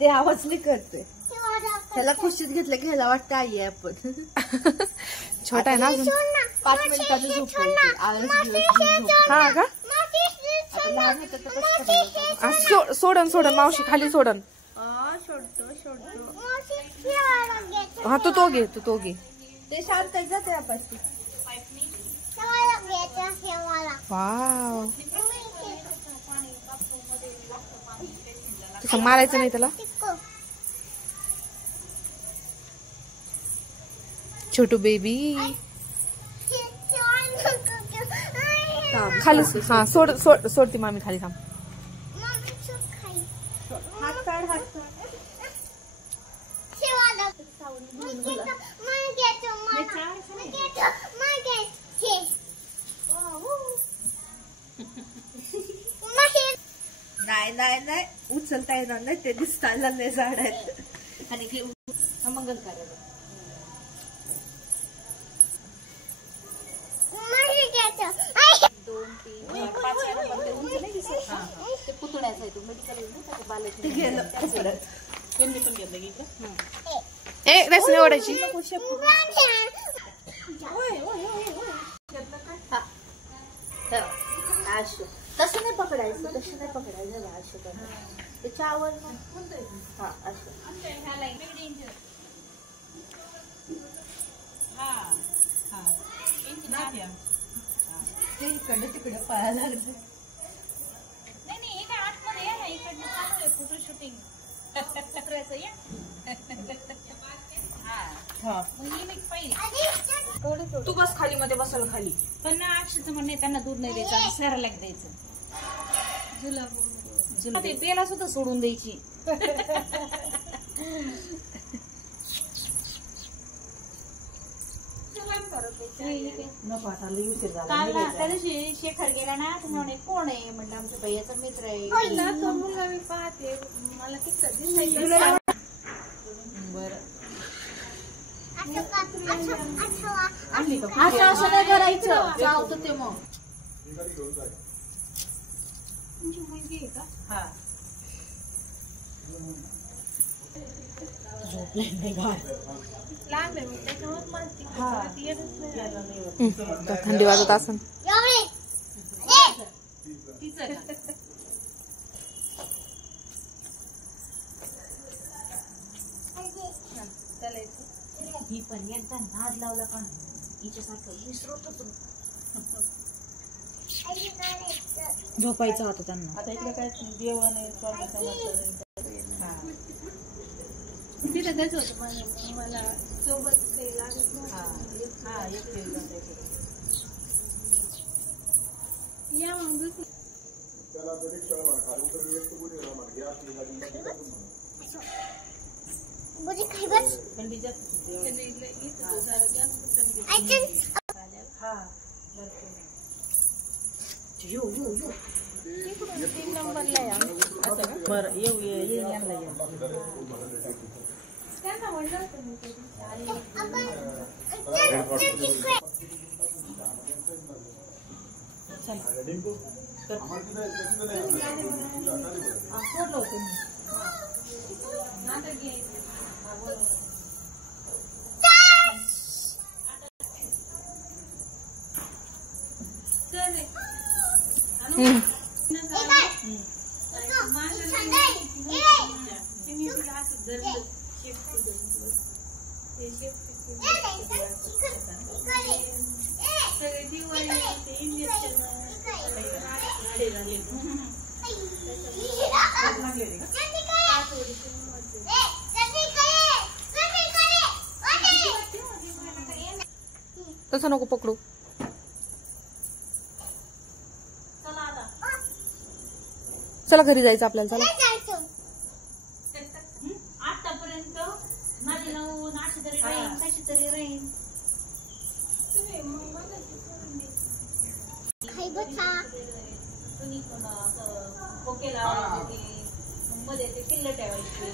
ते आवाज नाही करते. त्याला खुशीत घेतलं की ह्याला वाटतं आई आहे आपण. छोटा आहे ना अजून. 5 मिनिटाची झोप होती. हा का सोडन सोडन मावशी खाली सोडन. हा तू तो घे तू घे. ते शांत जाते आपण. वाव तसं मारायचं नाही त्याला. छोटू बेबी खाली. हा सोड सोड सोडती मामी खाली. थांब. नाही नाही नाही उचलता येणार नाही. ते दिसताना लय झाड आहेत. आणि हे मंगल कार्य ते पुतण्याचं आहे. तू मेडिकल गेलं त्यांनी पण घेतलं की ए रसने ओढायची. तसं नाही पकडायचं. तसं नाही पकडायचं. आशु त्याच्यावर हा असं. इकडे तिकडे पळायला लागलं. नाही एका आतमध्ये या ना. इकडनं चालू आहे फोटो शूटिंग. तू बस खाली मध्ये बसल खाली. पण ना अक्षरचं म्हणणे त्यांना दूध नाही द्यायचं. सॅरलॅक द्यायचं. जुलाब ते पेला सुद्धा सोडून द्यायची. काल ना त्या दिवशी शेखर गेला ना. तुम्हाला कोण आहे म्हणलं आमच्या भैयाचा मित्र आहे. मी पाहते मला किती बरं असं नाही करायचं. जावतं ते मग मुलगी आहे का. हा झोपले नाही घाल लागले मी त्याच्यावर मानते. थंडी वाजत असन. ही पण एकदा नाद लावला पण हिच्यासारखं विसरतच झोपायचं होतं त्यांना. आता इकडे काय जेवण आहे. तिथं तेच होतं मला सोबत काही लागत या मग थंडी जास्त. तीन नंबरला आहे. बरं येऊ यांना येऊ. त्यांना म्हणलं होतं मी सोडलं होतं मी. तसं नको पकडू. चला घरी जायचं आपल्याला. चला आतापर्यंत माझी नऊ अशी तरी राहीन कशी तरी राहीन. तुम्ही पण खोके लावायचे मध्ये ते किल्ल ठेवायचे.